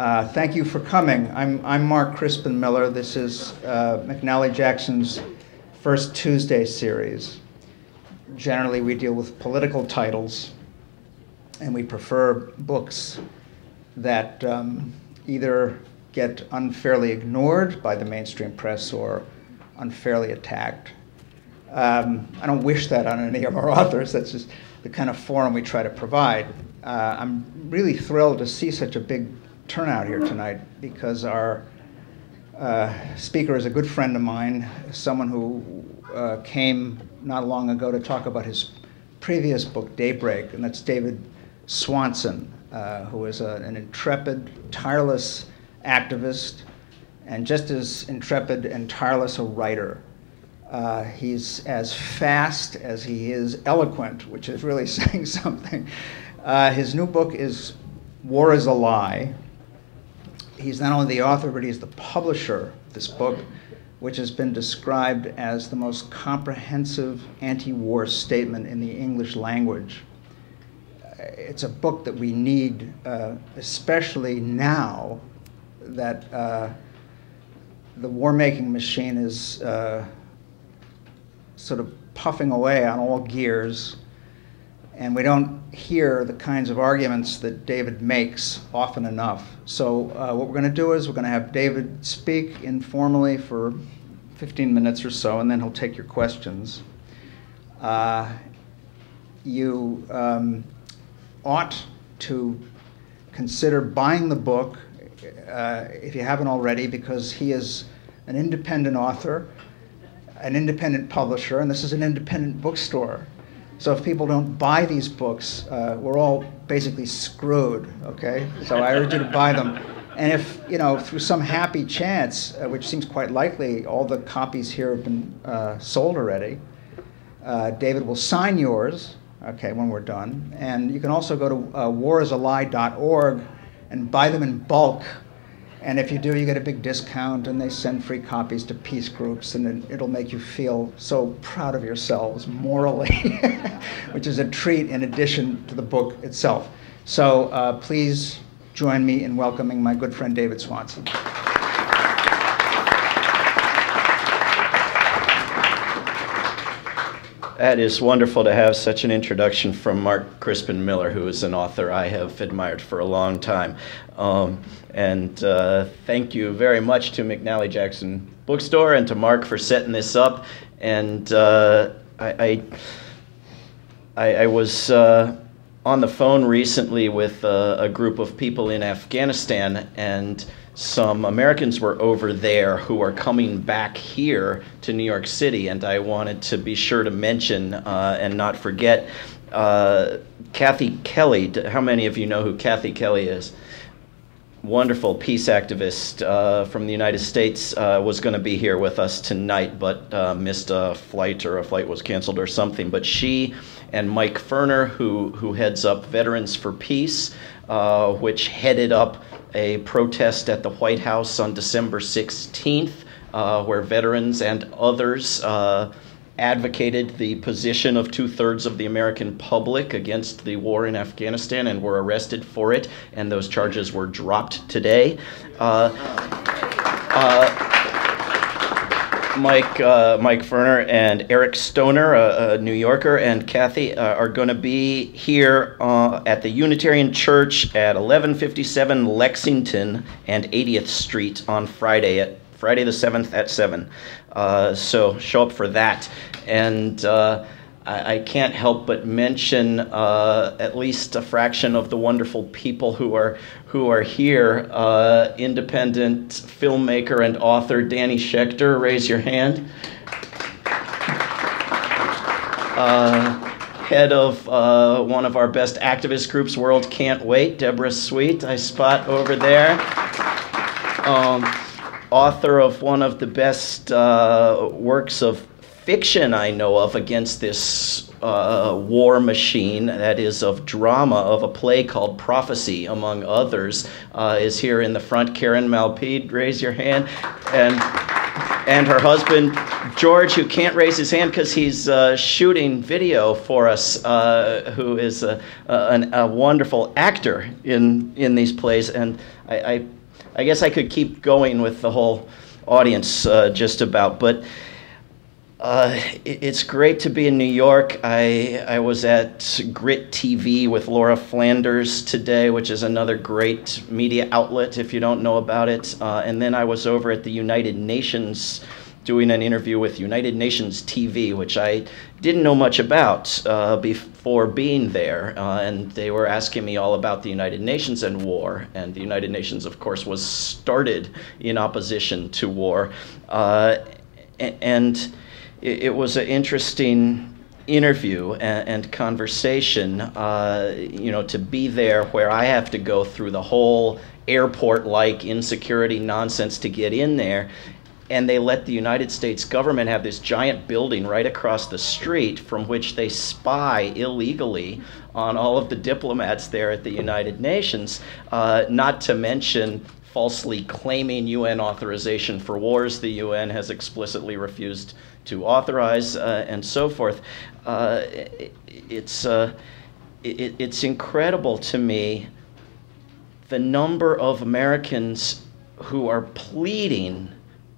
Thank you for coming. I'm Mark Crispin Miller. This is McNally Jackson's first Tuesday series. Generally, we deal with political titles, and we prefer books that either get unfairly ignored by the mainstream press or unfairly attacked. I don't wish that on any of our authors. That's just the kind of forum we try to provide. I'm really thrilled to see such a big turnout here tonight because our speaker is a good friend of mine, someone who came not long ago to talk about his previous book, Daybreak, and that's David Swanson, who is an intrepid, tireless activist, and just as intrepid and tireless a writer. He's as fast as he is eloquent, which is really saying something. His new book is War is a Lie. He's not only the author, but he's the publisher of this book, which has been described as the most comprehensive anti-war statement in the English language. It's a book that we need, especially now that the war-making machine is sort of puffing away on all gears, and we don't hear the kinds of arguments that David makes often enough. So what we're going to do is we're going to have David speak informally for 15 minutes or so, and then he'll take your questions. You ought to consider buying the book if you haven't already, because he is an independent author, an independent publisher, and this is an independent bookstore. So if people don't buy these books, we're all basically screwed, okay? So I urge you to buy them. And if, you know, through some happy chance, which seems quite likely, all the copies here have been sold already, David will sign yours, okay, when we're done. And you can also go to warisalie.org and buy them in bulk. And if you do, you get a big discount, and they send free copies to peace groups, and it'll make you feel so proud of yourselves morally, which is a treat in addition to the book itself. So please join me in welcoming my good friend David Swanson. That is wonderful to have such an introduction from Mark Crispin Miller, who is an author I have admired for a long time. Thank you very much to McNally Jackson Bookstore and to Mark for setting this up. And I was on the phone recently with a group of people in Afghanistan, and some Americans were over there who are coming back here to New York City, and I wanted to be sure to mention and not forget Kathy Kelly. How many of you know who Kathy Kelly is? Wonderful peace activist from the United States, was going to be here with us tonight, but missed a flight, or a flight was canceled or something. But she and Mike Ferner, who heads up Veterans for Peace, which headed up a protest at the White House on December 16th, where veterans and others advocated the position of 2/3 of the American public against the war in Afghanistan, and were arrested for it, and those charges were dropped today. Mike Ferner and Eric Stoner, a New Yorker, and Kathy are going to be here at the Unitarian Church at 1157 Lexington and 80th Street on Friday the 7th at 7. So show up for that. And I can't help but mention at least a fraction of the wonderful people who are here. Independent filmmaker and author Danny Schechter, raise your hand. Head of one of our best activist groups, World Can't Wait, Deborah Sweet, I spot over there. Author of one of the best works of fiction I know of against this war machine, that is of drama, of a play called Prophecy, among others, is here in the front. Karen Malpede, raise your hand. And and her husband, George, who can't raise his hand because he's shooting video for us, who is a wonderful actor in these plays. And I guess I could keep going with the whole audience just about, but it's great to be in New York. I was at Grit TV with Laura Flanders today, which is another great media outlet if you don't know about it. And then I was over at the United Nations doing an interview with United Nations TV, which I didn't know much about before being there. And they were asking me all about the United Nations and war. And the United Nations, of course, was started in opposition to war. And it was an interesting interview and conversation, to be there where I have to go through the whole airport-like insecurity nonsense to get in there. And they let the United States government have this giant building right across the street from which they spy illegally on all of the diplomats there at the United Nations, not to mention falsely claiming UN authorization for wars the UN has explicitly refused to authorize, and so forth. It's incredible to me the number of Americans who are pleading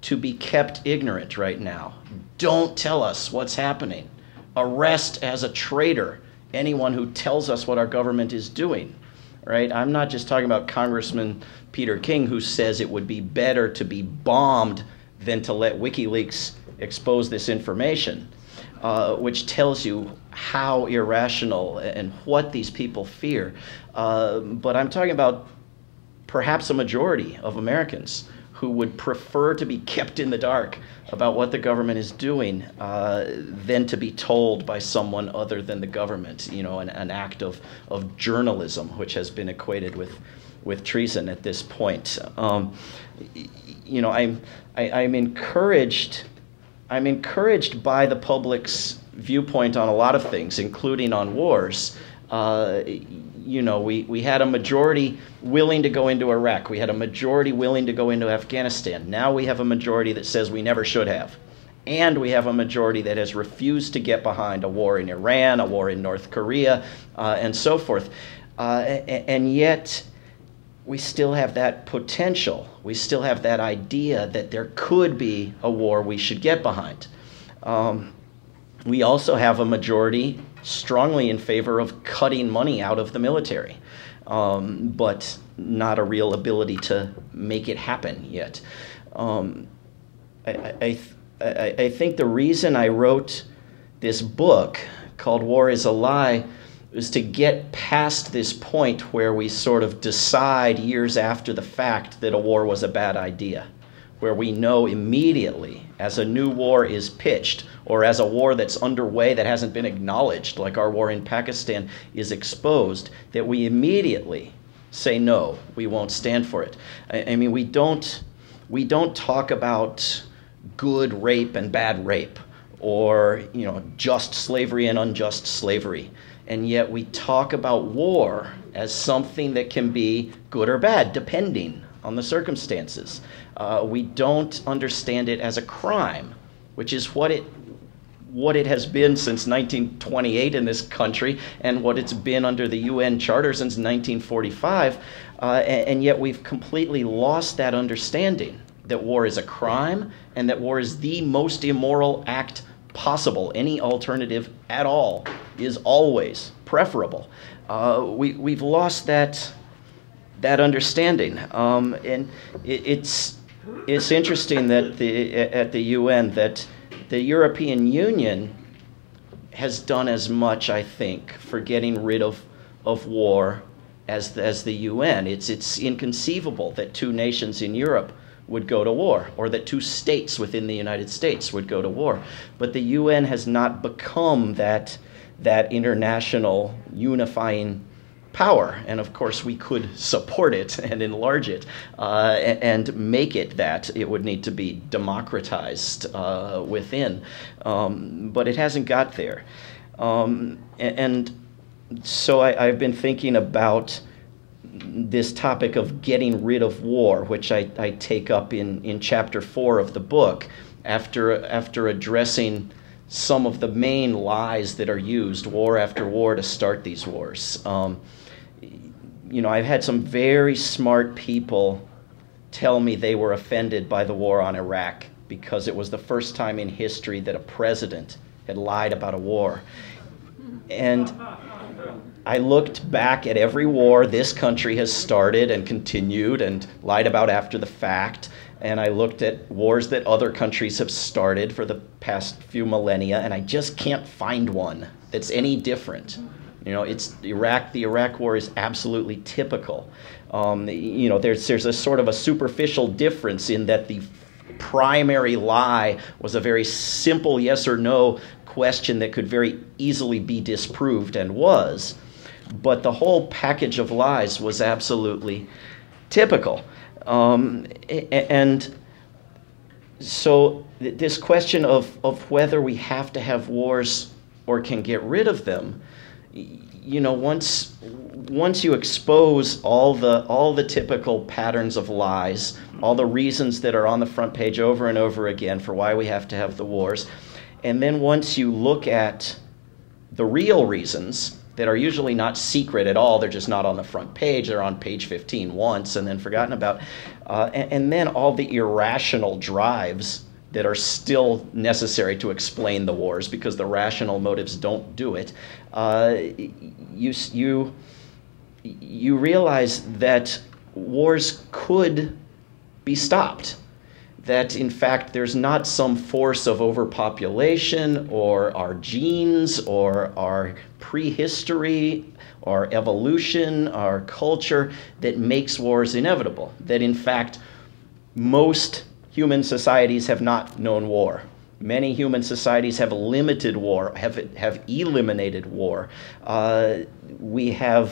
to be kept ignorant right now. Don't tell us what's happening. Arrest as a traitor anyone who tells us what our government is doing. Right? I'm not just talking about Congressman Peter King, who says it would be better to be bombed than to let WikiLeaks expose this information, which tells you how irrational and what these people fear. But I'm talking about perhaps a majority of Americans who would prefer to be kept in the dark about what the government is doing than to be told by someone other than the government, an act of journalism, which has been equated with treason at this point. I'm encouraged by the public's viewpoint on a lot of things, including on wars. We had a majority willing to go into Iraq. We had a majority willing to go into Afghanistan. Now we have a majority that says we never should have. And we have a majority that has refused to get behind a war in Iran, a war in North Korea, and so forth. And yet, we still have that potential. We still have that idea that there could be a war we should get behind. We also have a majority strongly in favor of cutting money out of the military, but not a real ability to make it happen yet. I think the reason I wrote this book called War is a Lie is to get past this point where we sort of decide years after the fact that a war was a bad idea, where we know immediately as a new war is pitched or as a war that's underway that hasn't been acknowledged, like our war in Pakistan, is exposed, that we immediately say no, we won't stand for it. I mean, we don't talk about good rape and bad rape, or just slavery and unjust slavery. And yet we talk about war as something that can be good or bad, depending on the circumstances. We don't understand it as a crime, which is what it has been since 1928 in this country, and what it's been under the UN Charter since 1945. And yet we've completely lost that understanding that war is a crime and that war is the most immoral act possible. Any alternative at all is always preferable. We've lost that understanding, and it's interesting that at the UN that the European Union has done as much, I think, for getting rid of war as the UN. It's inconceivable that two nations in Europe would go to war, or that two states within the United States would go to war. But the UN has not become that international unifying power. And of course, we could support it and enlarge it and make it that. It would need to be democratized within. But it hasn't got there. And so I've been thinking about this topic of getting rid of war, which I take up in chapter 4 of the book, after addressing some of the main lies that are used war after war to start these wars. I've had some very smart people tell me they were offended by the war on Iraq because it was the first time in history that a president had lied about a war. And I looked back at every war this country has started and continued and lied about after the fact, and I looked at wars that other countries have started for the past few millennia, and I just can't find one that's any different. It's Iraq. The Iraq War is absolutely typical. There's a sort of a superficial difference in that the primary lie was a very simple yes or no question that could very easily be disproved and was, but the whole package of lies was absolutely typical. And so this question of whether we have to have wars or can get rid of them, once you expose all the typical patterns of lies, all the reasons that are on the front page over and over again for why we have to have the wars, and then once you look at the real reasons that are usually not secret at all, they're just not on the front page, they're on page 15 once and then forgotten about, and then all the irrational drives that are still necessary to explain the wars because the rational motives don't do it, you realize that wars could be stopped. That in fact there's not some force of overpopulation or our genes or our prehistory or evolution, our culture that makes wars inevitable. That in fact most human societies have not known war. Many human societies have limited war, have eliminated war. We have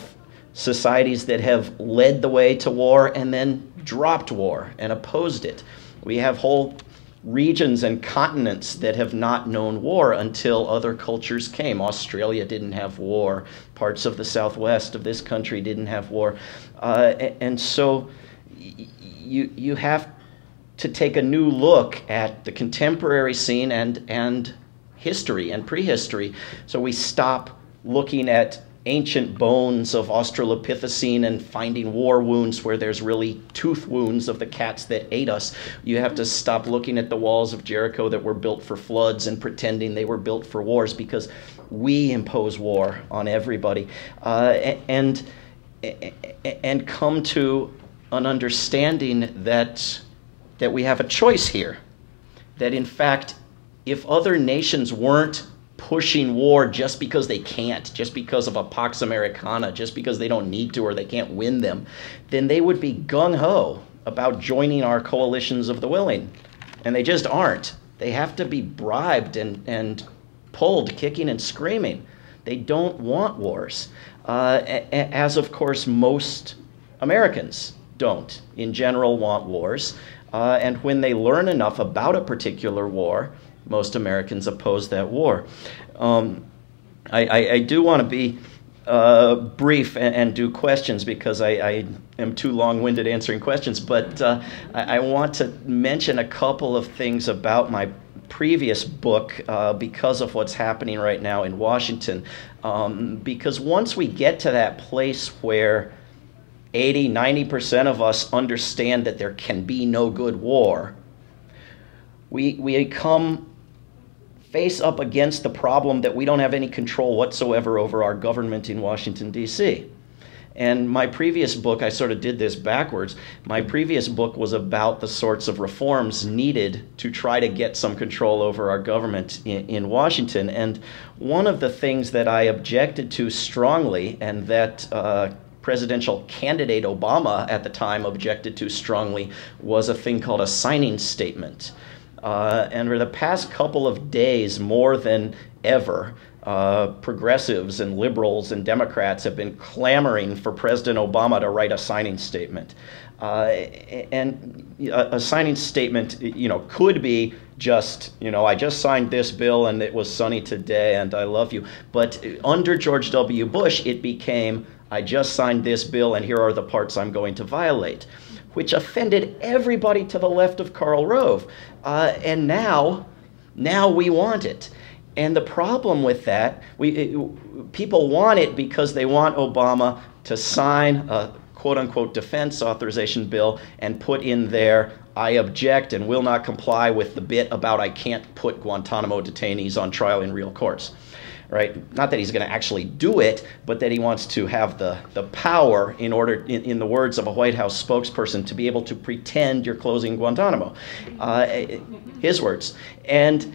societies that have led the way to war and then dropped war and opposed it. We have whole regions and continents that have not known war until other cultures came. Australia didn't have war. Parts of the southwest of this country didn't have war. And so you have to take a new look at the contemporary scene and history and prehistory. So we stop looking at ancient bones of Australopithecine and finding war wounds where there's really tooth wounds of the cats that ate us. You have to stop looking at the walls of Jericho that were built for floods and pretending they were built for wars, because we impose war on everybody, and come to an understanding that we have a choice here. That in fact, if other nations weren't pushing war just because they can't, just because of a Pax Americana, just because they don't need to or they can't win them, then they would be gung-ho about joining our coalitions of the willing. And they just aren't. They have to be bribed and pulled, kicking and screaming. They don't want wars, as of course most Americans don't, in general, want wars. And when they learn enough about a particular war, most Americans oppose that war. I do want to be brief and do questions because I am too long-winded answering questions, but I want to mention a couple of things about my previous book because of what's happening right now in Washington. Because once we get to that place where 80–90% of us understand that there can be no good war, we come face up against the problem that we don't have any control whatsoever over our government in Washington, D.C. And my previous book, I sort of did this backwards. My previous book was about the sorts of reforms needed to try to get some control over our government in Washington. And one of the things that I objected to strongly, and that presidential candidate Obama at the time objected to strongly, was a thing called a signing statement. And for the past couple of days, more than ever, progressives and liberals and Democrats have been clamoring for President Obama to write a signing statement. And a signing statement, could be just, I just signed this bill and it was sunny today and I love you. But under George W. Bush, it became, I just signed this bill and here are the parts I'm going to violate, which offended everybody to the left of Karl Rove. And now we want it. And the problem with that, people want it because they want Obama to sign a quote-unquote defense authorization bill and put in there, I object and will not comply with the bit about I can't put Guantanamo detainees on trial in real courts. Right? Not that he's going to actually do it, but that he wants to have the power in order, in the words of a White House spokesperson, to be able to pretend you're closing Guantanamo. His words. And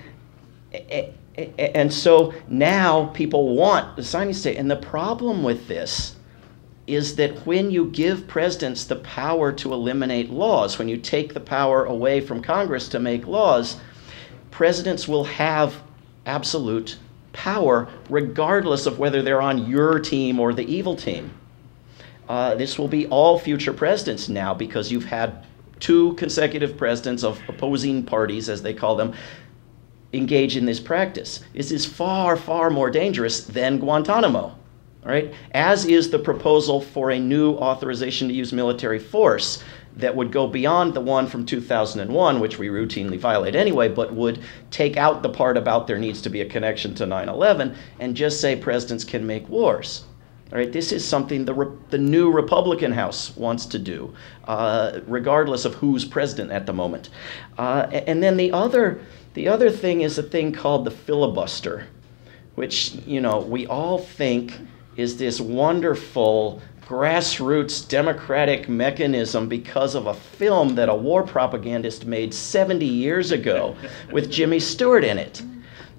so now people want the signing state. And the problem with this is that when you give presidents the power to eliminate laws, when you take the power away from Congress to make laws, presidents will have absolute power regardless of whether they're on your team or the evil team. This will be all future presidents now because you've had 2 consecutive presidents of opposing parties, as they call them, engage in this practice. This is far, far more dangerous than Guantanamo, right? As is the proposal for a new authorization to use military force that would go beyond the one from 2001, which we routinely violate anyway, but would take out the part about there needs to be a connection to 9/11 and just say presidents can make wars. All right, this is something the new Republican House wants to do, regardless of who's president at the moment. And then the other thing is a thing called the filibuster, which, you know, we all think is this wonderful grassroots democratic mechanism because of a film that a war propagandist made 70 years ago with Jimmy Stewart in it.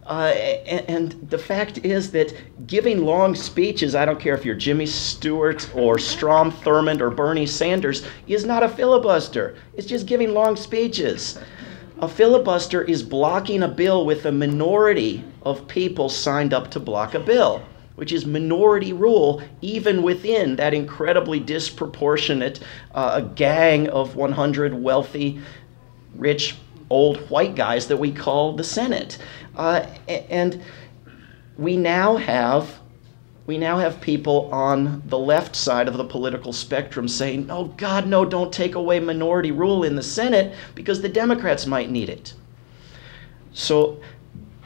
And the fact is that giving long speeches, I don't care if you're Jimmy Stewart or Strom Thurmond or Bernie Sanders, is not a filibuster. It's just giving long speeches. A filibuster is blocking a bill with a minority of people signed up to block a bill, which is minority rule even within that incredibly disproportionate gang of 100 wealthy, rich, old white guys that we call the Senate. And we now have people on the left side of the political spectrum saying, oh God, no, don't take away minority rule in the Senate because the Democrats might need it. So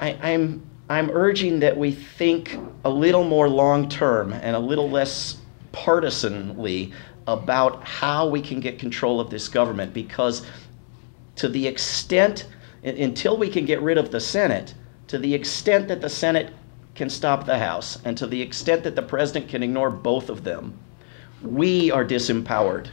I'm urging that we think a little more long-term and a little less partisanly about how we can get control of this government, because to the extent, until we can get rid of the Senate, to the extent that the Senate can stop the House, and to the extent that the president can ignore both of them, we are disempowered.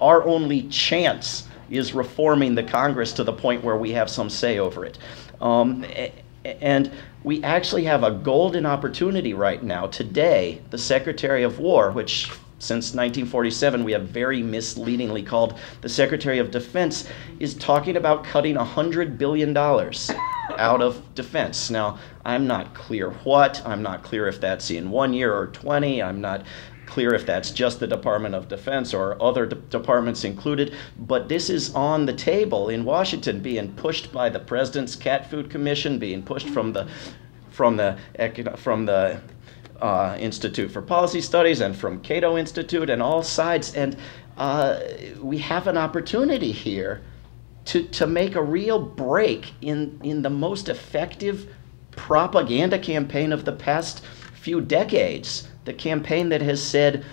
Our only chance is reforming the Congress to the point where we have some say over it. And we actually have a golden opportunity right now. Today, the Secretary of War, which since 1947 we have very misleadingly called the Secretary of Defense, is talking about cutting $100 billion out of defense. Now, I'm not clear what. I'm not clear if that's in 1 year or 20. I'm not clear if that's just the Department of Defense or other departments included, but this is on the table in Washington, being pushed by the President's Cat Food Commission, being pushed from the Institute for Policy Studies and from Cato Institute and all sides, and we have an opportunity here to make a real break in the most effective propaganda campaign of the past few decades. The campaign that has said,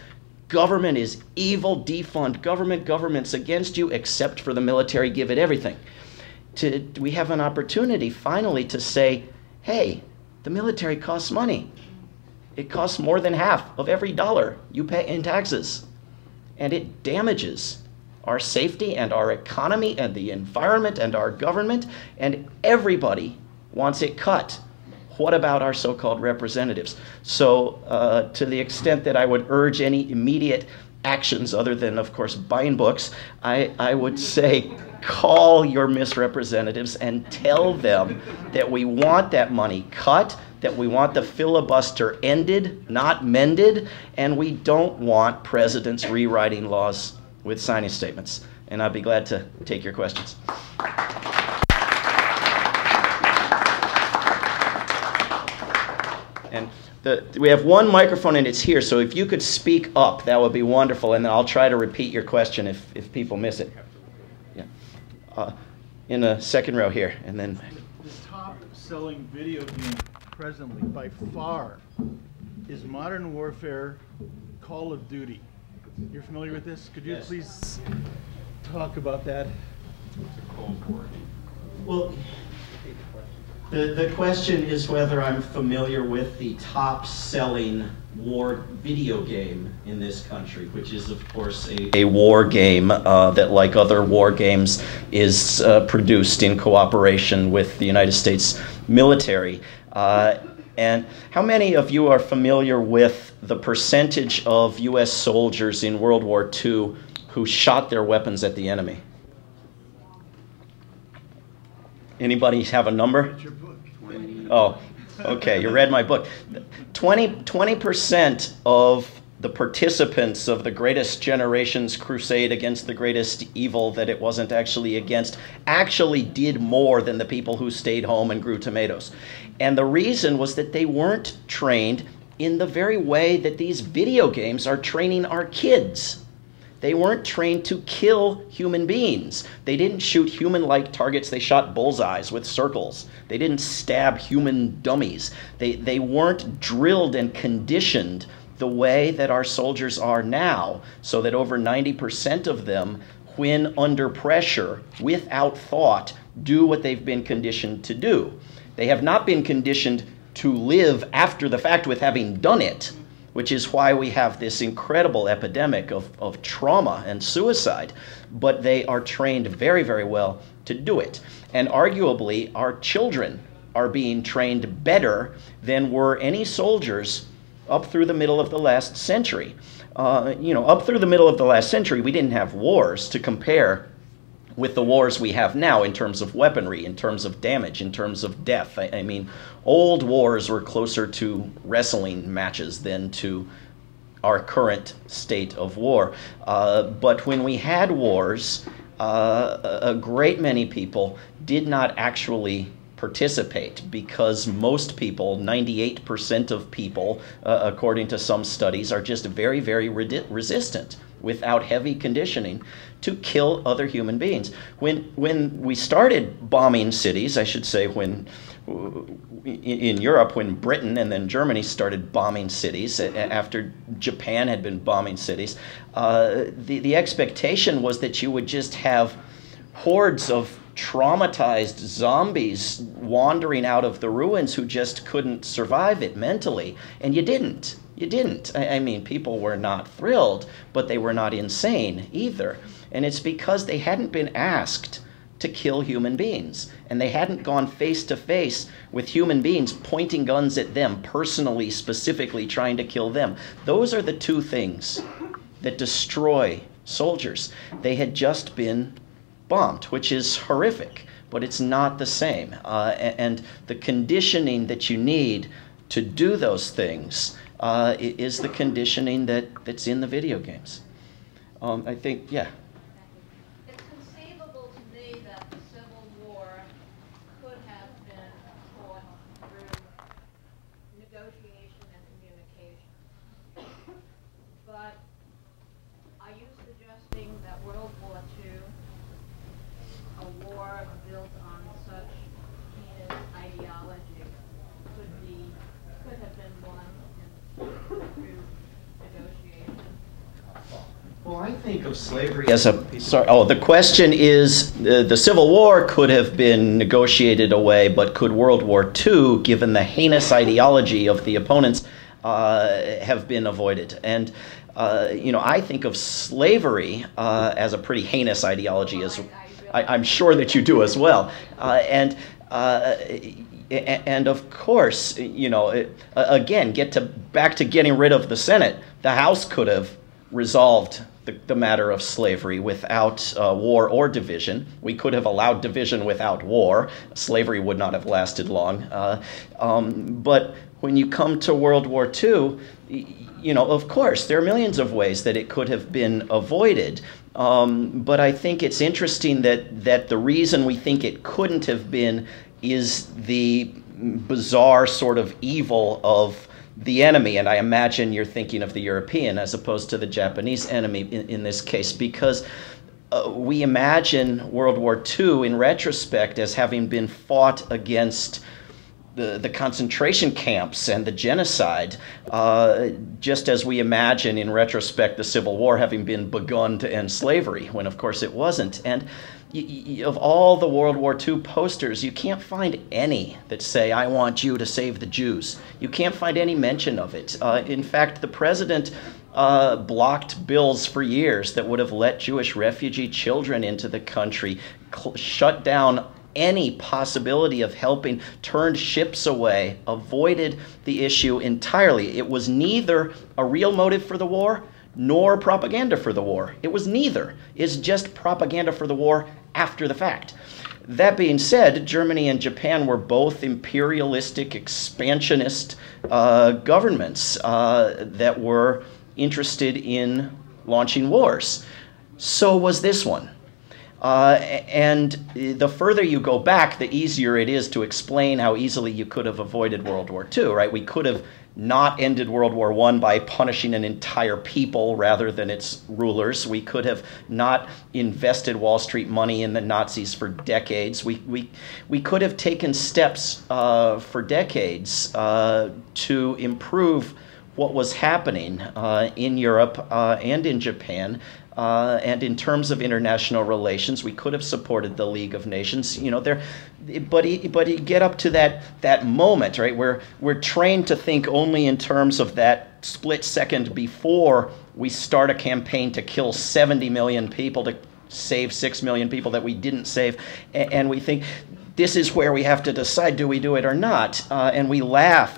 government is evil, defund government, government's against you, except for the military, give it everything. We have an opportunity finally to say, hey, the military costs money. It costs more than half of every dollar you pay in taxes. And it damages our safety and our economy and the environment and our government, and everybody wants it cut. What about our so-called representatives? So to the extent that I would urge any immediate actions other than, of course, buying books, I would say call your misrepresentatives and tell them that we want that money cut, that we want the filibuster ended, not mended, and we don't want presidents rewriting laws with signing statements. And I'd be glad to take your questions. And we have one microphone and it's here, so if you could speak up, that would be wonderful, and then I'll try to repeat your question if people miss it. Yeah. In the second row here, and then... The top-selling video game presently, by far, is Modern Warfare Call of Duty. You're familiar with this? Could you please talk about that? It's a Cold War. Well, the question is whether I'm familiar with the top-selling war video game in this country, which is, of course, a war game that, like other war games, is produced in cooperation with the United States military. And how many of you are familiar with the percentage of U.S. soldiers in World War II who shot their weapons at the enemy? Anybody have a number? Oh, okay, you read my book. 20% of the participants of the greatest generation's crusade against the greatest evil that it wasn't actually against actually did more than the people who stayed home and grew tomatoes. And the reason was that they weren't trained in the very way that these video games are training our kids. They weren't trained to kill human beings. They didn't shoot human-like targets. They shot bullseyes with circles. They didn't stab human dummies. They weren't drilled and conditioned the way that our soldiers are now, so that over 90% of them, when under pressure, without thought, do what they've been conditioned to do. They have not been conditioned to live after the fact with having done it, which is why we have this incredible epidemic of trauma and suicide. But they are trained very, very well to do it. And arguably, our children are being trained better than were any soldiers up through the middle of the last century. Up through the middle of the last century, we didn't have wars to compare with the wars we have now in terms of weaponry, in terms of damage, in terms of death. I mean, old wars were closer to wrestling matches than to our current state of war. But when we had wars, a great many people did not actually participate because most people, 98% of people, according to some studies, are just very, very resistant without heavy conditioning to kill other human beings. When we started bombing cities, I should say in Europe, when Britain and then Germany started bombing cities, after Japan had been bombing cities, the expectation was that you would just have hordes of traumatized zombies wandering out of the ruins who just couldn't survive it mentally. And you didn't. You didn't. I mean, people were not thrilled, but they were not insane either. And it's because they hadn't been asked to kill human beings. And they hadn't gone face to face with human beings pointing guns at them, personally, specifically trying to kill them. Those are the two things that destroy soldiers. They had just been bombed, which is horrific, but it's not the same. And the conditioning that you need to do those things is the conditioning that's in the video games. I think, yeah. It's conceivable to me that the Civil War could have been fought through negotiation and communication. But are you suggesting that World War II, a war built on such heinous ideology, could have been won through negotiation? Well, I think of slavery as a... Sorry, the question is, the Civil War could have been negotiated away, but could World War II, given the heinous ideology of the opponents, have been avoided? And, I think of slavery as a pretty heinous ideology, as I'm sure that you do as well. And of course, again, back to getting rid of the Senate. The House could have resolved the matter of slavery without war or division. We could have allowed division without war. Slavery would not have lasted long. But when you come to World War II, of course, there are millions of ways that it could have been avoided. But I think it's interesting that the reason we think it couldn't have been is the bizarre sort of evil of the enemy, and I imagine you're thinking of the European as opposed to the Japanese enemy in this case, because we imagine World War II in retrospect as having been fought against the concentration camps and the genocide, just as we imagine in retrospect the Civil War having been begun to end slavery, when of course it wasn't. And of all the World War II posters, you can't find any that say, "I want you to save the Jews." You can't find any mention of it. In fact, the president blocked bills for years that would have let Jewish refugee children into the country, shut down any possibility of helping, turned ships away, avoided the issue entirely. It was neither a real motive for the war nor propaganda for the war. It was neither. It's just propaganda for the war after the fact. That being said, Germany and Japan were both imperialistic, expansionist governments that were interested in launching wars. So was this one. And the further you go back, the easier it is to explain how easily you could have avoided World War II, right? We could have not ended World War I by punishing an entire people rather than its rulers. We could have not invested Wall Street money in the Nazis for decades. We could have taken steps for decades to improve what was happening in Europe and in Japan. And in terms of international relations, we could have supported the League of Nations. You know, but you get up to that moment, right? Where we're trained to think only in terms of that split second before we start a campaign to kill 70 million people to save 6 million people that we didn't save, and we think this is where we have to decide: do we do it or not? And we laugh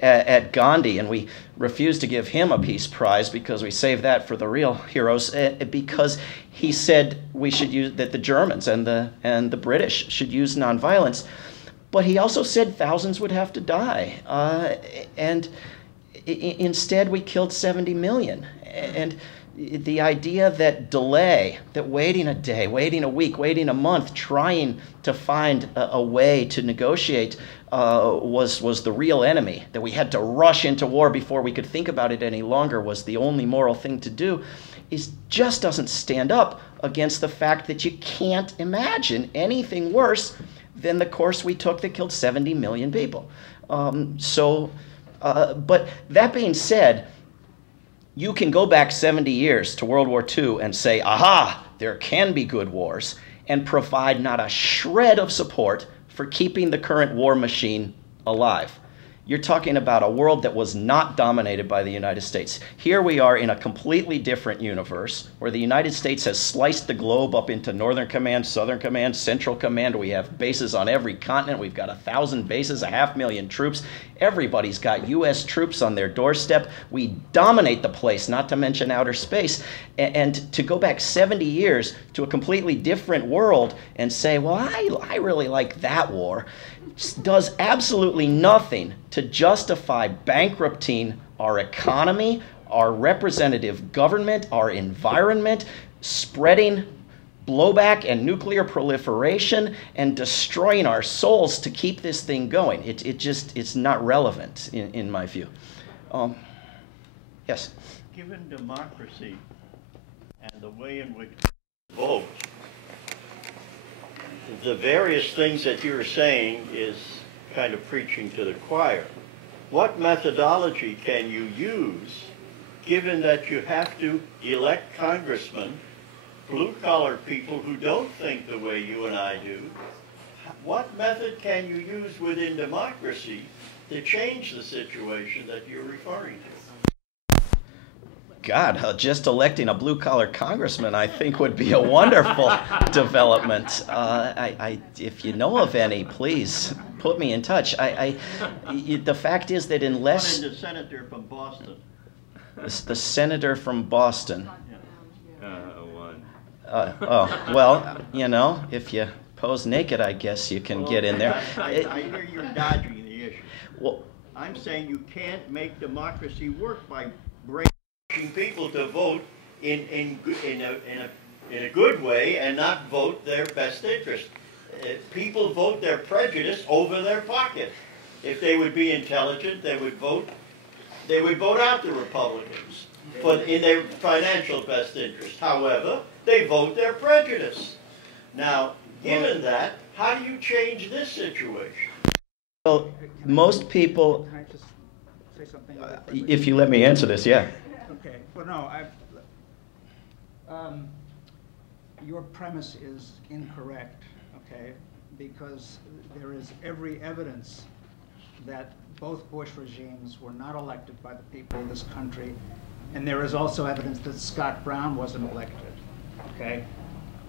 at Gandhi, and we refuse to give him a peace prize because we save that for the real heroes, because he said we should use, that the Germans and the British should use nonviolence, but he also said thousands would have to die, and instead we killed 70 million. And the idea that delay, that waiting a day, waiting a week, waiting a month, trying to find a way to negotiate was the real enemy, that we had to rush into war before we could think about it any longer was the only moral thing to do, just doesn't stand up against the fact that you can't imagine anything worse than the course we took that killed 70 million people. But that being said, you can go back 70 years to World War II and say, aha, there can be good wars, and provide not a shred of support for keeping the current war machine alive. You're talking about a world that was not dominated by the United States. Here we are in a completely different universe where the United States has sliced the globe up into Northern Command, Southern Command, Central Command. We have bases on every continent. We've got 1,000 bases, 500,000 troops. Everybody's got U.S. troops on their doorstep. We dominate the place, not to mention outer space. And to go back 70 years to a completely different world and say, well, I really like that war, does absolutely nothing to justify bankrupting our economy, our representative government, our environment, spreading blowback and nuclear proliferation, and destroying our souls to keep this thing going. It's not relevant in my view. Yes? Given democracy and the way in which vote, the various things that you're saying is kind of preaching to the choir. What methodology can you use, given that you have to elect congressmen, blue-collar people who don't think the way you and I do? What method can you use within democracy to change the situation that you're referring to? God, just electing a blue-collar congressman, I think, would be a wonderful development. If you know of any, please put me in touch. The fact is that unless... The senator from Boston. The senator from Boston. One. Well, you know, if you pose naked, I guess you can get in there. I hear you're dodging the issue. Well, I'm saying you can't make democracy work by brainwashing people to vote in a good way and not vote their best interest. People vote their prejudice over their pocket. If they would be intelligent, they would vote out the Republicans, but in their financial best interest. However, they vote their prejudice. Now, given that, how do you change this situation? Well, most people, Can I just say something? if you let me answer this, yeah. Okay. Well, no, your premise is incorrect, okay? Because there is every evidence that both Bush regimes were not elected by the people of this country, and there is also evidence that Scott Brown wasn't elected, okay?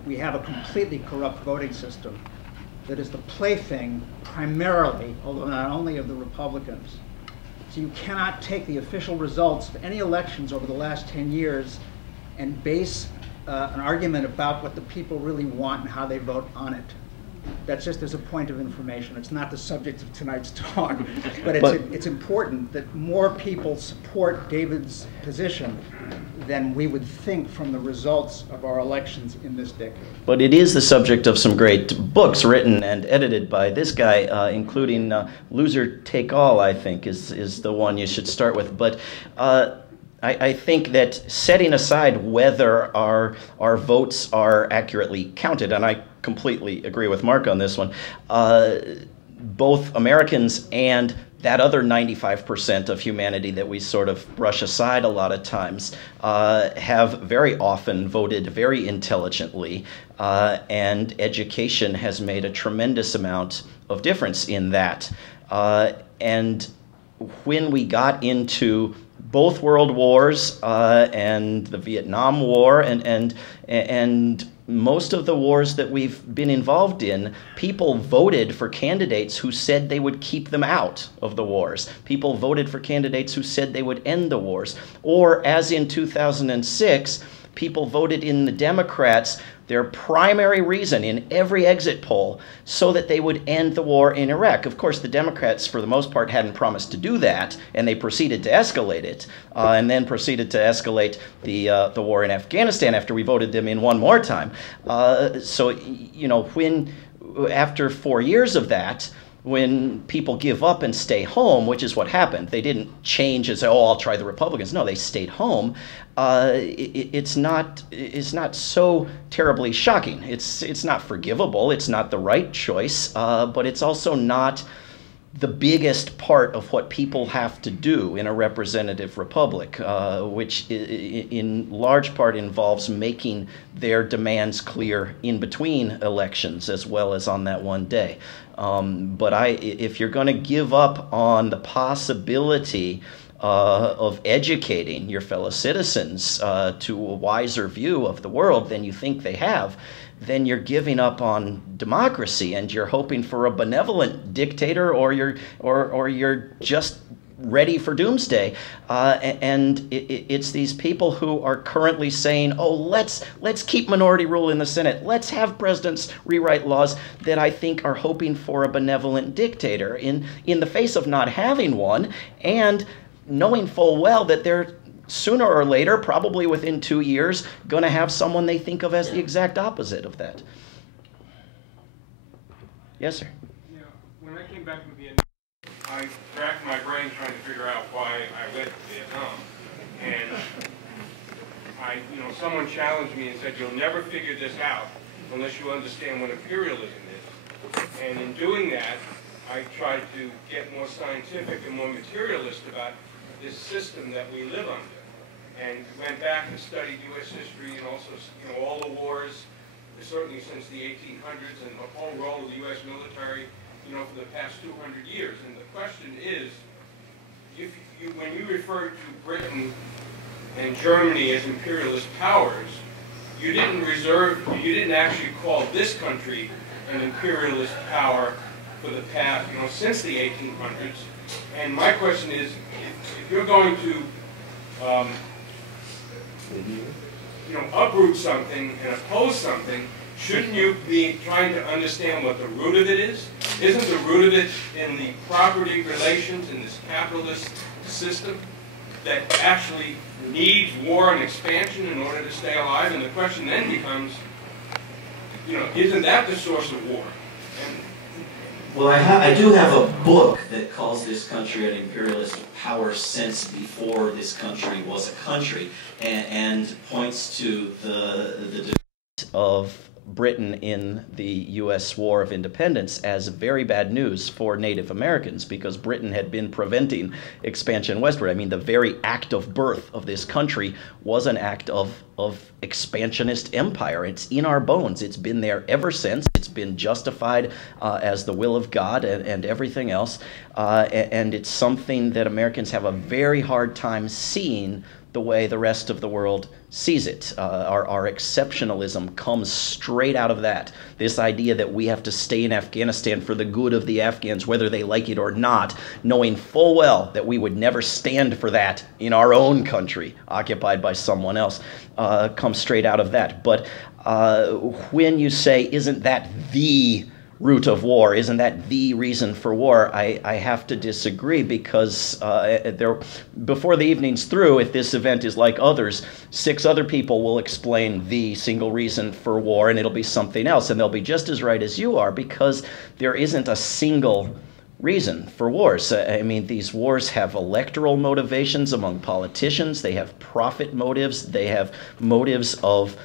We have a completely corrupt voting system that is the plaything primarily, although not only of the Republicans. So you cannot take the official results of any elections over the last 10 years and base an argument about what the people really want and how they vote on it. That's just as a point of information. It's not the subject of tonight's talk, but it's important that more people support David's position than we would think from the results of our elections in this decade. But it is the subject of some great books written and edited by this guy, including Loser Take All, I think, is the one you should start with. But I think that setting aside whether our votes are accurately counted, and I completely agree with Mark on this one, both Americans and that other 95% of humanity that we sort of brush aside a lot of times have very often voted very intelligently, and education has made a tremendous amount of difference in that. And when we got into both world wars and the Vietnam War and most of the wars that we've been involved in, people voted for candidates who said they would keep them out of the wars. People voted for candidates who said they would end the wars. Or, as in 2006, people voted in the Democrats, their primary reason in every exit poll, so that they would end the war in Iraq. Of course, the Democrats, for the most part, hadn't promised to do that, and they proceeded to escalate it, and then proceeded to escalate the war in Afghanistan after we voted them in one more time. So, you know, after 4 years of that, when people give up and stay home, which is what happened, they didn't change and say, oh, I'll try the Republicans. No, they stayed home. It's not so terribly shocking. It's not forgivable. It's not the right choice, but it's also not the biggest part of what people have to do in a representative republic, which in large part involves making their demands clear in between elections as well as on that one day. But if you're going to give up on the possibility of educating your fellow citizens to a wiser view of the world than you think they have, then you're giving up on democracy, and you're hoping for a benevolent dictator, or you're just ready for doomsday. And it's these people who are currently saying, oh, let's keep minority rule in the Senate, let's have presidents rewrite laws, that I think are hoping for a benevolent dictator in the face of not having one, and knowing full well that they're sooner or later, probably within 2 years, going to have someone they think of as the exact opposite of that. Yes, sir. Yeah, when I came back from Vietnam, I racked my brain trying to figure out why I went to Vietnam. And someone challenged me and said, you'll never figure this out unless you understand what imperialism is. And in doing that, I tried to get more scientific and more materialist about this system that we live under. And went back and studied U.S. history and also, all the wars, certainly since the 1800s, and the whole role of the U.S. military, for the past 200 years. And the question is, when you refer to Britain and Germany as imperialist powers, you didn't actually call this country an imperialist power for the past, since the 1800s. And my question is, if you're going to uproot something and oppose something, shouldn't you be trying to understand what the root of it is? Isn't the root of it in the property relations in this capitalist system that actually needs war and expansion in order to stay alive? And the question then becomes, isn't that the source of war? And Well, I do have a book that calls this country an imperialist power since before this country was a country, and points to the defeat of Britain in the U.S. War of Independence as very bad news for Native Americans, because Britain had been preventing expansion westward. I mean, the very act of birth of this country was an act of expansionist empire. It's in our bones. It's been there ever since. It's been justified as the will of God and everything else. And it's something that Americans have a very hard time seeing the way the rest of the world sees it. Our exceptionalism comes straight out of that. This idea that we have to stay in Afghanistan for the good of the Afghans, whether they like it or not, knowing full well that we would never stand for that in our own country, occupied by someone else, comes straight out of that. But when you say, isn't that the root of war, isn't that the reason for war, I have to disagree, because before the evening's through, if this event is like others, 6 other people will explain the single reason for war, and it'll be something else, and they'll be just as right as you are, because there isn't a single reason for wars. I mean, these wars have electoral motivations among politicians, they have profit motives, they have motives of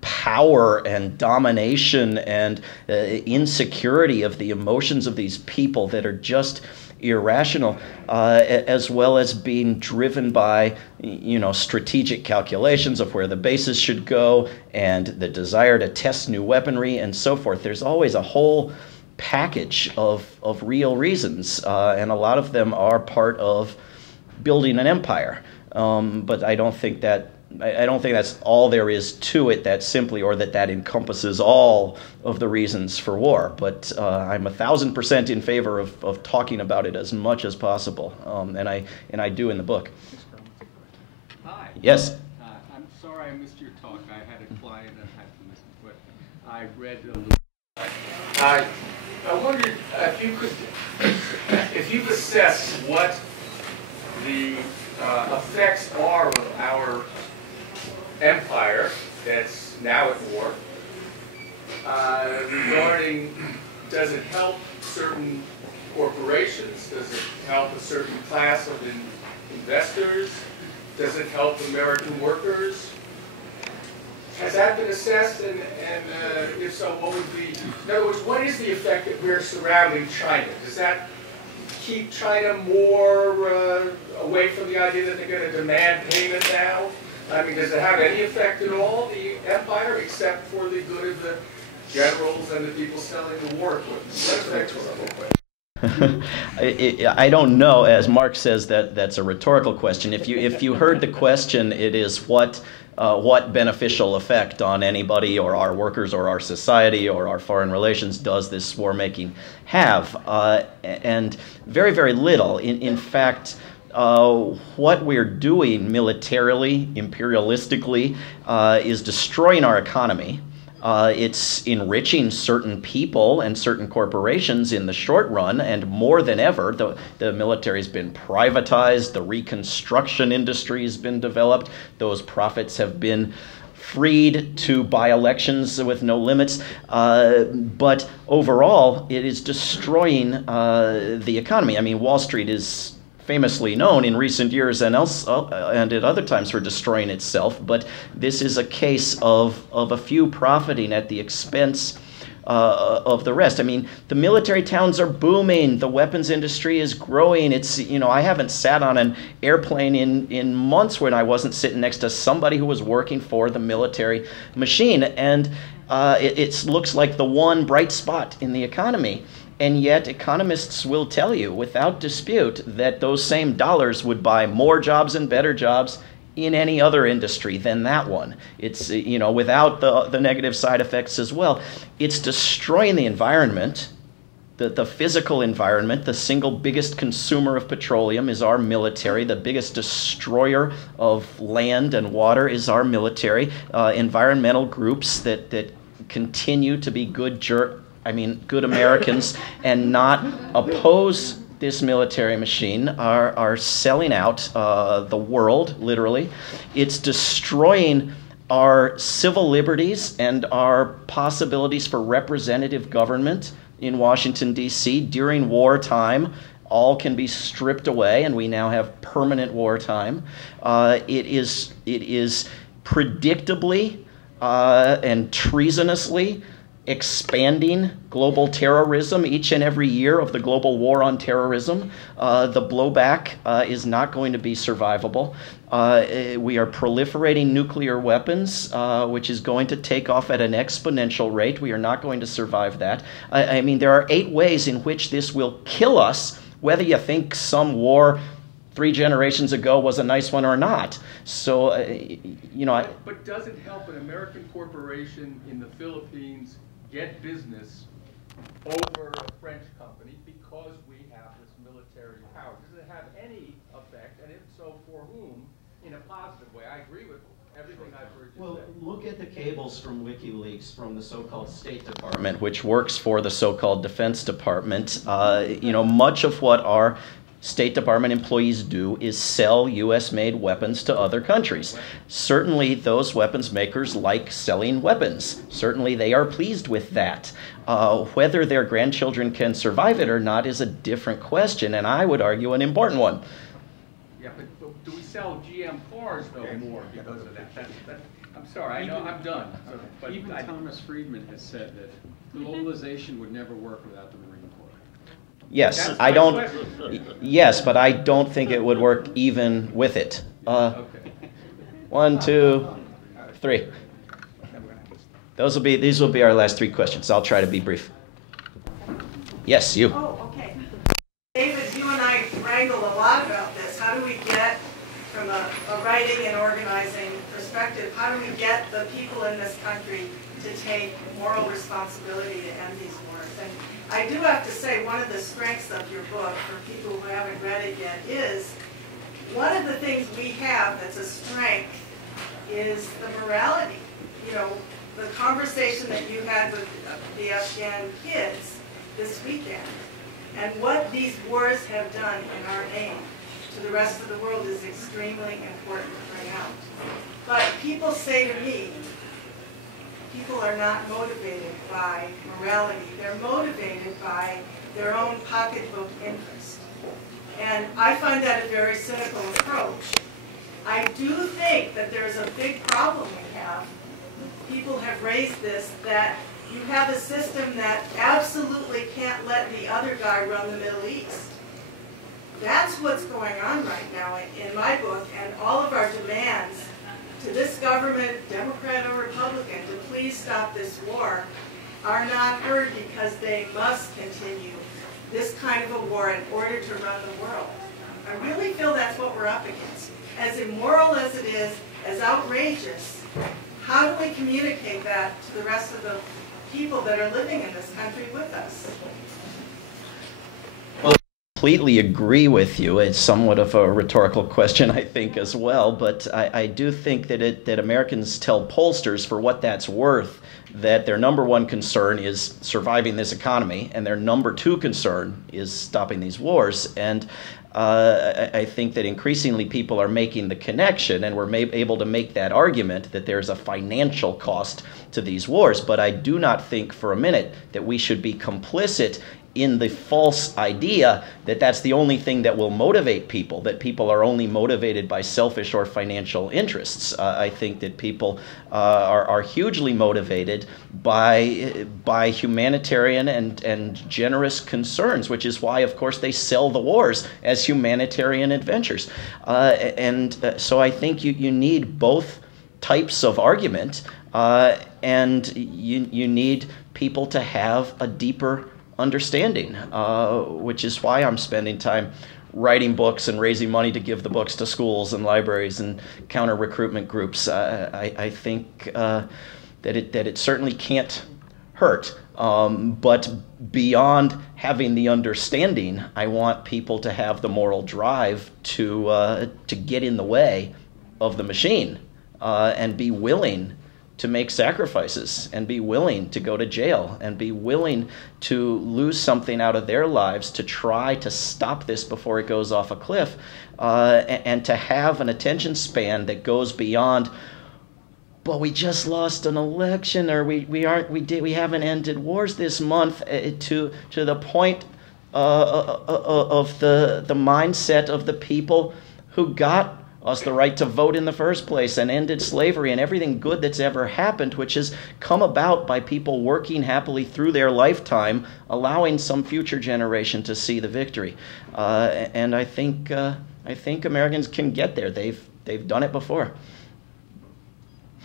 power and domination and insecurity of the emotions of these people that are just irrational, as well as being driven by, strategic calculations of where the bases should go and the desire to test new weaponry and so forth. There's always a whole package of real reasons, and a lot of them are part of building an empire. But I don't think that's all there is to it, that simply, or that encompasses all of the reasons for war. But I'm 1,000% in favor of talking about it as much as possible, and I do in the book. Hi. Yes. I'm sorry I missed your talk. I had a client and had to miss it, but I read a little. I wondered if you could assess what the effects are of our empire that's now at war, regarding, does it help certain corporations? Does it help a certain class of investors? Does it help American workers? Has that been assessed, and if so, what would be, in other words, what is the effect that we're surrounding China? Does that keep China more away from the idea that they're going to demand payment now? I mean, does it have any effect at all, the empire, except for the good of the generals and the people selling the war equipment? What effect will that have? I don't know. As Mark says, that's a rhetorical question. If you heard the question, it is what beneficial effect on anybody or our workers or our society or our foreign relations does this war making have? And very, very little. In fact, what we're doing militarily, imperialistically, is destroying our economy. It's enriching certain people and certain corporations in the short run, and more than ever, the military's been privatized, the reconstruction industry has been developed, those profits have been freed to buy elections with no limits, but overall, it is destroying the economy. I mean, Wall Street is famously known in recent years and at other times for destroying itself, but this is a case of a few profiting at the expense of the rest. I mean, the military towns are booming, the weapons industry is growing. It's, I haven't sat on an airplane in months when I wasn't sitting next to somebody who was working for the military machine, and it looks like the one bright spot in the economy. And yet economists will tell you without dispute that those same dollars would buy more jobs and better jobs in any other industry than that one. It's, without the negative side effects as well. It's destroying the environment, the physical environment. The single biggest consumer of petroleum is our military. The biggest destroyer of land and water is our military. Environmental groups that continue to be good Americans and not oppose this military machine are selling out the world, literally. It's destroying our civil liberties and our possibilities for representative government in Washington, D.C. during wartime. All can be stripped away, and we now have permanent wartime. It is predictably and treasonously expanding global terrorism each and every year of the global war on terrorism. The blowback is not going to be survivable. We are proliferating nuclear weapons, which is going to take off at an exponential rate. We are not going to survive that. I mean, there are 8 ways in which this will kill us, whether you think some war 3 generations ago was a nice one or not. So, you know. But does it help an American corporation in the Philippines get business over a French company because we have this military power? Does it have any effect, and if so, for whom, in a positive way? I agree with everything I've heard you say. Well, look at the cables from WikiLeaks from the so-called State Department, which works for the so-called Defense Department. You know, much of what our State Department employees do is sell U.S.-made weapons to other countries. Certainly, those weapons makers like selling weapons. Certainly, they are pleased with that. Whether their grandchildren can survive it or not is a different question, and I would argue an important one. Yeah, but do we sell GM cars, though, more because of that? I'm sorry, I know I'm done. But even Thomas Friedman has said that globalization would never work without the Marine Corps. Yes, yes, but I don't think it would work even with it. Okay. 1, 2, 3. These will be our last 3 questions. I'll try to be brief. Yes, you. Oh, okay. David, you and I wrangle a lot about this. How do we get, from a writing and organizing perspective, how do we get the people in this country to take moral responsibility to end these wars? And I do have to say, one of the strengths of your book, for people who haven't read it yet, is one of the things we have that's a strength is the morality. You know, the conversation that you had with the Afghan kids this weekend, and what these wars have done in our name to the rest of the world is extremely important to bring out. But people say to me, people are not motivated by morality. They're motivated by their own pocketbook interest. And I find that a very cynical approach. I do think that there's a big problem we have. People have raised this, that you have a system that absolutely can't let the other guy run the Middle East. That's what's going on right now in my book, and all of our demands to this government, Democrat or Republican, to please stop this war are not heard because they must continue this kind of a war in order to run the world. I really feel that's what we're up against. As immoral as it is, as outrageous, how do we communicate that to the rest of the people that are living in this country with us? Well, I completely agree with you. It's somewhat of a rhetorical question, I think, as well. But I do think that Americans tell pollsters, for what that's worth, that their number 1 concern is surviving this economy, and their number 2 concern is stopping these wars. And I think that increasingly people are making the connection, and we're able to make that argument that there's a financial cost to these wars. But I do not think for a minute that we should be complicit in the false idea that that's the only thing that will motivate people, that people are only motivated by selfish or financial interests. I think that people are hugely motivated by humanitarian and generous concerns, which is why, of course, they sell the wars as humanitarian adventures. So I think you need both types of argument, and you need people to have a deeper understanding, which is why I'm spending time writing books and raising money to give the books to schools and libraries and counter recruitment groups. I think that it certainly can't hurt, but beyond having the understanding, I want people to have the moral drive to get in the way of the machine, and be willing to make sacrifices, and be willing to go to jail, and be willing to lose something out of their lives to try to stop this before it goes off a cliff, and to have an attention span that goes beyond but we just lost an election, or we haven't ended wars this month, to the point of the mindset of the people who got us the right to vote in the first place and ended slavery and everything good that's ever happened, which has come about by people working happily through their lifetime, allowing some future generation to see the victory. And I think Americans can get there. They've done it before.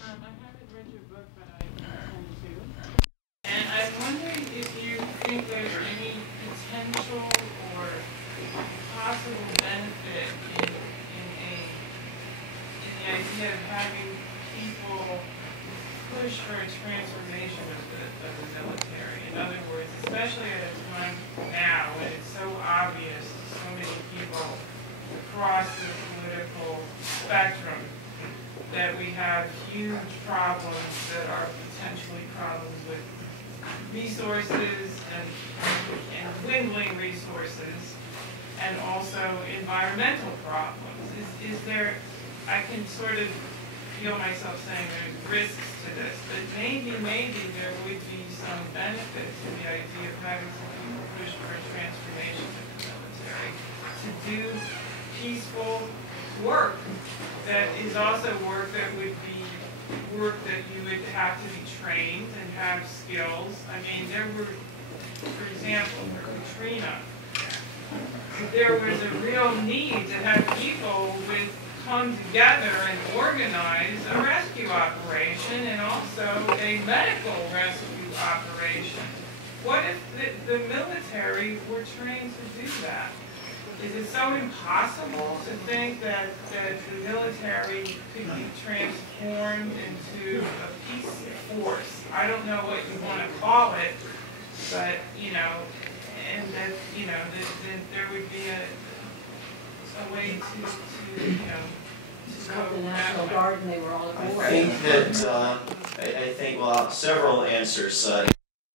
I haven't read your book, but I intend to. And I'm wondering if you think there's any potential or possible benefit in the idea of having people push for a transformation of the military. In other words, especially at a time now when it's so obvious to so many people across the political spectrum that we have huge problems that are potentially problems with resources and dwindling resources, and also environmental problems. Is there, I can sort of feel myself saying there's risks to this, but maybe there would be some benefit to the idea of having some people push for a transformation of the military to do peaceful work that is also work that would be work that you would have to be trained and have skills. I mean, there were, for example, for Katrina, there was a real need to have people come together and organize a rescue operation and also a medical rescue operation. What if the military were trained to do that? Is it so impossible to think that the military could be transformed into a peace force? I don't know what you want to call it, but, you know, and that, you know, that there would be a way to you know, to Called the National Guard, and they were all aboard. I think that, I think, well, several answers.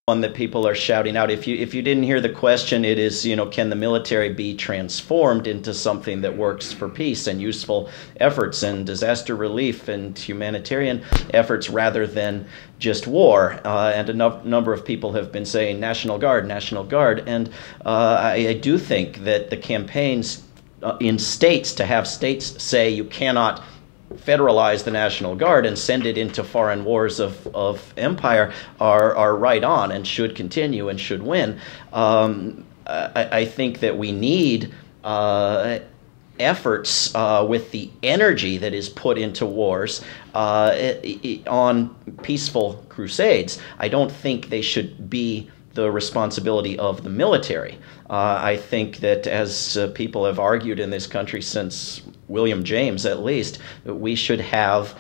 One that people are shouting out. If you didn't hear the question, it is, you know, can the military be transformed into something that works for peace and useful efforts and disaster relief and humanitarian efforts rather than just war? And a number of people have been saying National Guard, National Guard. And I do think that the campaigns in states to have states say you cannot federalize the National Guard and send it into foreign wars of empire are right on and should continue and should win. I think that we need efforts with the energy that is put into wars on peaceful crusades. I don't think they should be the responsibility of the military. I think that, as people have argued in this country since William James at least, we should have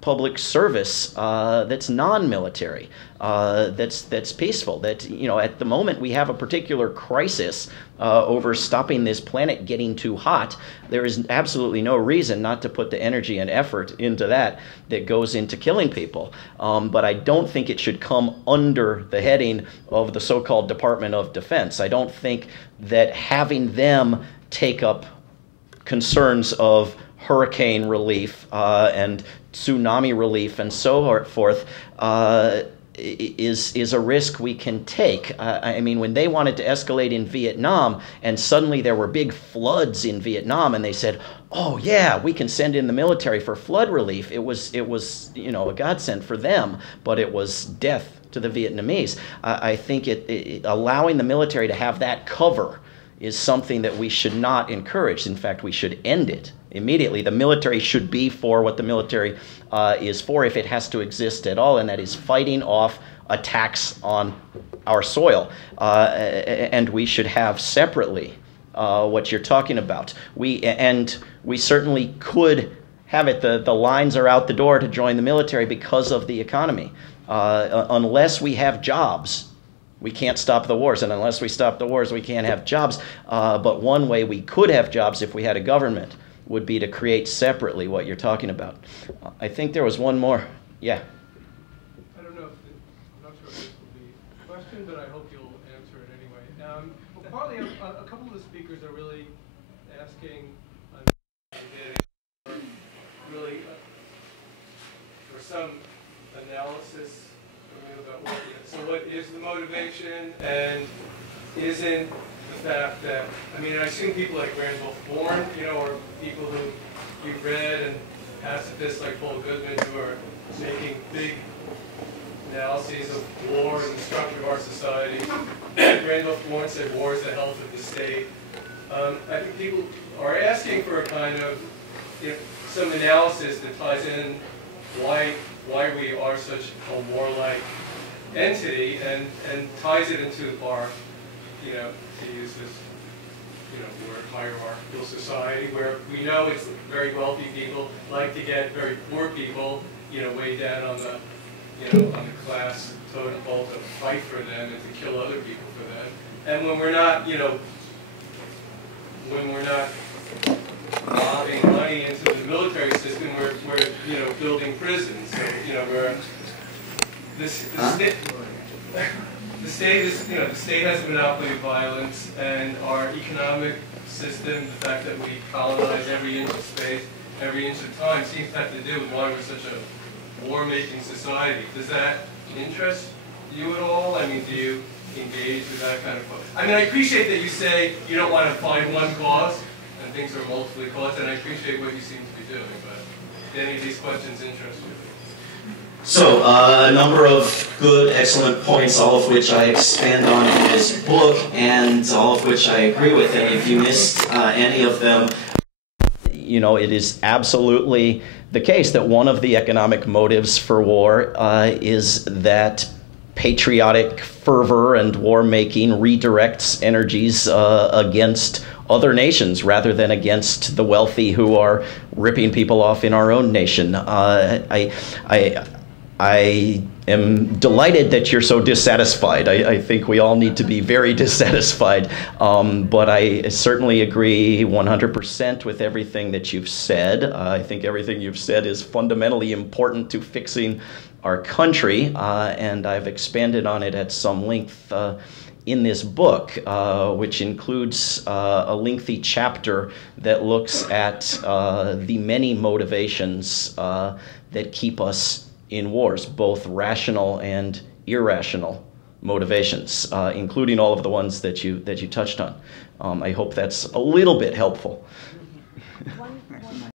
public service that's non-military, that's peaceful. That, you know, at the moment we have a particular crisis over stopping this planet getting too hot. There is absolutely no reason not to put the energy and effort into that goes into killing people. But I don't think it should come under the heading of the so-called Department of Defense. I don't think that having them take up concerns of hurricane relief and tsunami relief and so forth is a risk we can take. I mean, when they wanted to escalate in Vietnam and suddenly there were big floods in Vietnam and they said, oh yeah, we can send in the military for flood relief, it was you know, a godsend for them, but it was death to the Vietnamese. I think allowing the military to have that cover is something that we should not encourage. In fact, we should end it immediately. The military should be for what the military is for, if it has to exist at all, and that is fighting off attacks on our soil. And we should have separately what you're talking about. We certainly could have it. The lines are out the door to join the military because of the economy. Unless we have jobs, we can't stop the wars, and unless we stop the wars, we can't have jobs. But one way we could have jobs if we had a government would be to create separately what you're talking about. I think there was one more. Yeah. I don't know if I'm not sure if this will be a question, but I hope you'll answer it anyway. Well, partly, a couple of the speakers are really asking, really some analysis from you about what is the motivation, and isn't the fact that, I mean, I assume people like Granville Thorne, or people who you've read, and pacifists like Paul Goodman, who are making big analyses of war and the structure of our society. Granville Thorne said war is the health of the state. I think people are asking for a kind of, some analysis that ties in why we are such a warlike entity, and ties it into our, to use this, word, hierarchical society, where we know it's very wealthy people like to get very poor people, way down on the, on the class totem pole to fight for them and to kill other people for them. And when we're not, when we're not lobbing money into the military system, we're building prisons. So, we're the state is, the state has a monopoly of violence, and our economic system, the fact that we colonize every inch of space, every inch of time, seems to have to do with why we're such a war-making society. Does that interest you at all? I mean, do you engage with that kind of? I mean, I appreciate that you say you don't want to find one cause, and things are multiply caused, and I appreciate what you seem to be doing. But do any of these questions interest you? So, a number of good, excellent points, all of which I expand on in this book, and all of which I agree with. And if you missed any of them, it is absolutely the case that one of the economic motives for war is that patriotic fervor and war-making redirects energies against other nations rather than against the wealthy who are ripping people off in our own nation. I am delighted that you're so dissatisfied. I think we all need to be very dissatisfied, but I certainly agree 100% with everything that you've said. I think everything you've said is fundamentally important to fixing our country, and I've expanded on it at some length in this book, which includes a lengthy chapter that looks at the many motivations that keep us in wars, both rational and irrational motivations, including all of the ones that you touched on. I hope that's a little bit helpful.